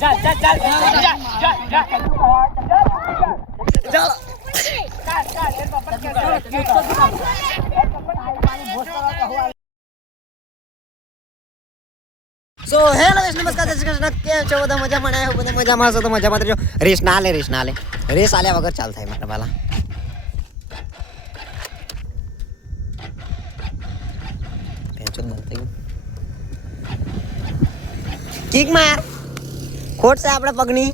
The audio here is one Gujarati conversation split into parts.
સો હેલો નમસ્કાર દર્શક કેમ છો બધા મજા મનાયો બધા મજામાં છો તો મજામાં રહેજો રેસ ના લે રેસ આલ્યા વગર ચાલ થાય મારા વાલા પેચો નથી કિક માર ખોટ છે આપણે પગની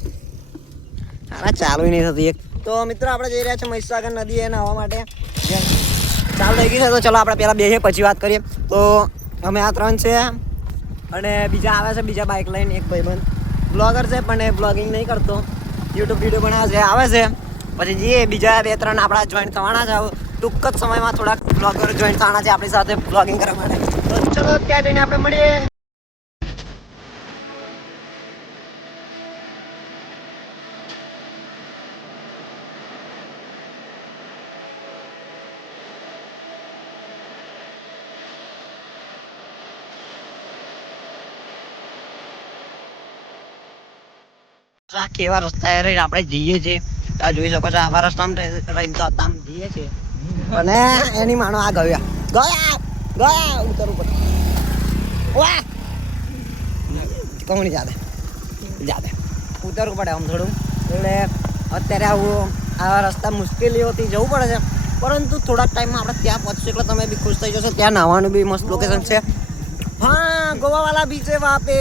આરા ચાલુ નહીં થતી એક તો મિત્રો આપણે જઈ રહ્યા છે મહીસાગર નદી એ નાહવા માટે ચાલ થઈ ગઈ છે તો ચલો આપણે પહેલા બેહીએ પછી વાત કરીએ તો અમે આ ત્રણ છે અને બીજા આવે છે બીજા બાઇક લઈને એક ભાઈબંધ બ્લોગર છે પણ એ બ્લોગિંગ નહીં કરતો યુટ્યુબ વિડીયો બનાવે છે આવે છે પછી જે બીજા બે ત્રણ આપણા જોઈન્ટ થવાના છે ટૂંક જ સમયમાં થોડાક બ્લોગર જોઈન્ટ થવાના છે આપણી સાથે બ્લોગિંગ કરવા માટે તો ચલો ત્યાં જઈને આપણે મળીએ કેવા રસ્તા આપણે જઈએ છીએ આ જોઈ શકો છો આવા રસ્તામાં જઈએ છીએ અને એની માનો આ ગયા ઉતરવું પડે વાહ કોણ જાતે ઉતરવું પડે આમ થોડું એટલે અત્યારે આવું આવા રસ્તા મુશ્કેલીઓથી જવું પડે છે પરંતુ થોડાક ટાઈમમાં આપણે ત્યાં પહોંચશું એટલે તમે બી ખુશ થઈ જશો ત્યાં નાહવાનું બી મસ્ત લોકેશન છે हाँ गोवा वाला बीच है वहाँ पे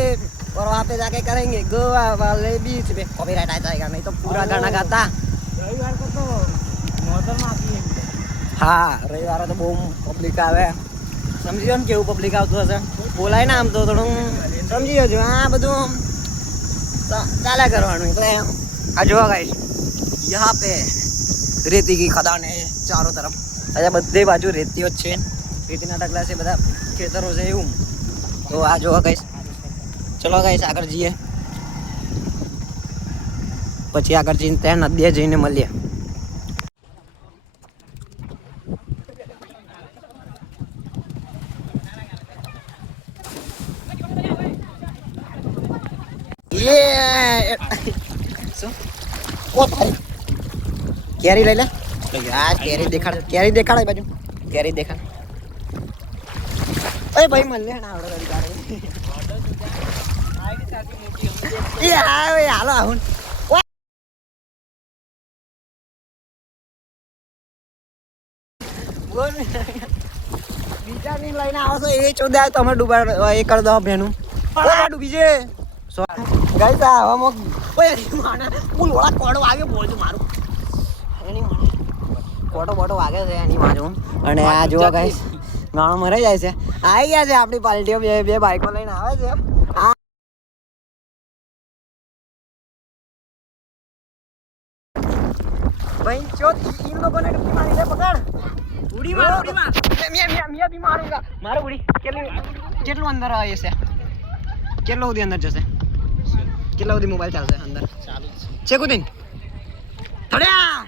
और वहाँ पे जाके करेंगे गोवा वाले बीच पे कॉपीराइट आ जाएगा नहीं तो पूरा गाना गाता रविवार को तो मौसम आती है हाँ रविवार तो बહુ પબ્લિક આવે સમજી લો ને કેવું પબ્લિક આવતું હશે બોલાય ને આમ તો થોડું સમજી જજો આ બધું ચાલ્યા કરવાનું એટલે આ જોવા ગાઈશ યહાં पे રેતી की खदान है चारों तरफ અહીંયા બધે બાજુ રેતીઓ જ છે રેતીના ઢગલા છે બધા ખેતરો છે એવું તો આ જોવા ગાઈશ ચલો ગાઈશ આગળ જઈએ પછી આગળ જઈને ત્યાં નદીએ જઈને મળીએ કેરી લઈ લે કેરી દેખાડ બાજુ કેરી દેખાડ અરે ભાઈ મળે ને આવડે હાલો આવું બીજા ની લઈને આવો છો એ ચોદા તમે ડૂબા એ કરી દો ભેનું ડૂબી છે ગાઈસ આવામાં કોઈ માને હું લોડા કોડો વાગ્યો બોલજો મારું એની માને કોડો બોડો વાગે છે એની મારું અને આ જોવા ગાઈસ ગાણો મરાઈ જાય છે આવી ગયા છે આપણી પાર્ટીઓ બે બાઈકો લઈને આવે છે ભાઈ ચોથ इन लोगों ने डुबकी मारी है पकड़ उड़ी मार मैं भी मारूंगा मारो उड़ी કેટલું અંદર આવે છે કેટલો સુધી અંદર જશે કેટલા સુધી મોબાઈલ ચાલશે અંદર ચાલુ છે કુદીન થડ્યા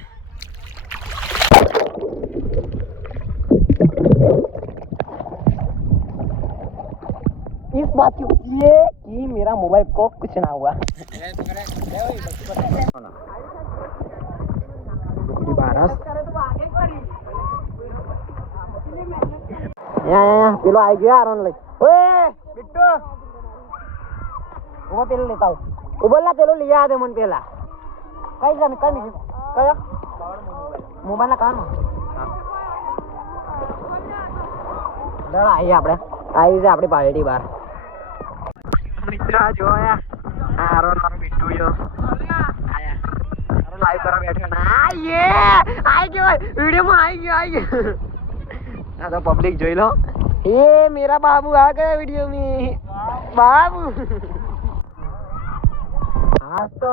इस बात की खुशी है कि मेरा मोबाइल को कुछ ना हुआ પેલો આવી ગયો આરોન લઈ ઓય બિટ્ટુ ઉભો પેલો લેતા આવ ઉભોલા પેલો લઈ આ દે મને પેલા કઈ જાને કઈ કયો મોબાઈલ ના કાન દડા આવી આપણે આવી છે આપણી પાર્ટી બાર મિત્ર જોયા આરોન મારો બિટ્ટુ જો આયા આરોન લાઈવ કરવા બેઠો ના આઈ ગયો વિડિયો માં આવી ગયો આ તો પબ્લિક જોઈ લો ये मेरा बाबू आ गया वीडियो में बाबू हाँ तो